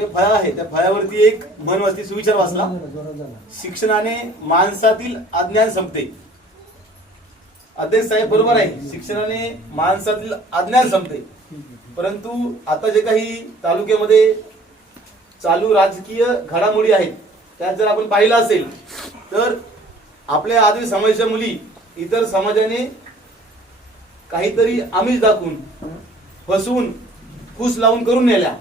काही फळा आहे त्या फळावरती एक म्हण वाचली, सुविचार वाचला, शिक्षणाने माणसातील अज्ञान संपते. अध्यक्ष साहेब बरोबर आहे, शिक्षणाने माणसातील अज्ञान संपते. परंतु आता जे काही तालुक्यामध्ये चालू राजकीय घडामोडी आहेत त्यात जर आपण पाहिलं असेल तर आपल्या आदिवासी समाजाच्या मुली इतर समाजाने काहीतरी आमिष दाखवून फसवून फूस लावून करून नेल्या.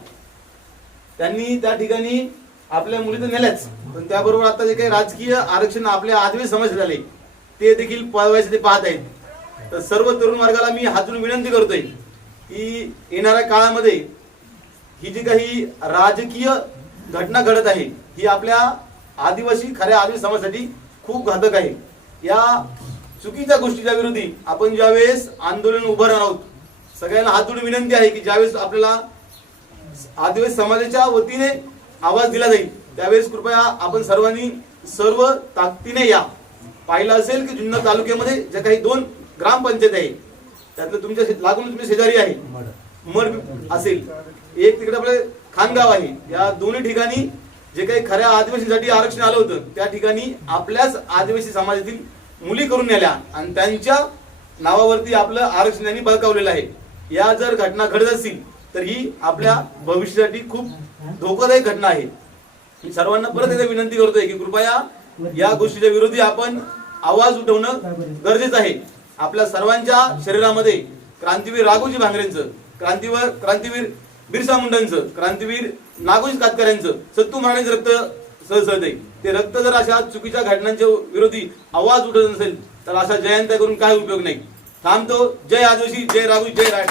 त्यांनी त्या ठिकाणी आपल्या मुली तर नेल्याच, पण त्याबरोबर आता जे काही राजकीय आरक्षण आपल्या आदिवासी समाजात झाले ते देखील पळवायचे ते पाहत आहेत. तर सर्व तरुण वर्गाला मी हातून विनंती करतोय की येणाऱ्या काळामध्ये ही जी काही राजकीय घटना घडत आहे ही आपल्या आदिवासी खऱ्या आदिवासी समाजासाठी खूप घातक आहे. या चुकीच्या गोष्टीच्या विरोधी आपण ज्यावेळेस आंदोलन उभारणार आहोत, सगळ्यांना हात जोडून विनंती आहे की ज्यावेळेस आपल्याला आदिवासी समाजाच्या वतीने आवाज दिला जाईल त्यावेळेस कृपया आपण सर्वांनी सर्व ताकदीने या. पाहिलं असेल की जुन्नर तालुक्यामध्ये जे काही 2 ग्रामपंचायत आहे त्यातलं तुमच्या लागून तुमच्या शेजारी आहे मड असेल, एक तिकडे आपले खानगाव आहे, या दोन्ही ठिकाणी जे काही खऱ्या आदिवासीसाठी आरक्षण आलं होतं त्या ठिकाणी आपल्याच आदिवासी समाजातील मुली करून नेल्या आणि त्यांच्या नावावरती आपलं आरक्षण त्यांनी बळकावलेलं आहे. या जर घटना घडत असतील तर ही आपल्या भविष्यासाठी खूप धोकादायक घटना आहे. मी सर्वांना परत एकदा विनंती करतोय की कृपया या गोष्टीच्या विरोधी आपण आवाज उठवणं गरजेचं आहे. आपल्या सर्वांच्या शरीरामध्ये क्रांतीवीर राघोजी भांगरेंचं, क्रांतीवीर बिरसा मुंडांचं, क्रांतीवीर नागोजी कातकऱ्यांचं, सत्तू महाराजांचं रक्त सळसळत आहे. ते रक्त जर अशा चुकीच्या घटनांच्या विरोधी आवाज उठत नसेल तर अशा जयंत्या करून काय उपयोग नाही. थांबतो. जय आदिवासी, जय राघोजी, जय राय.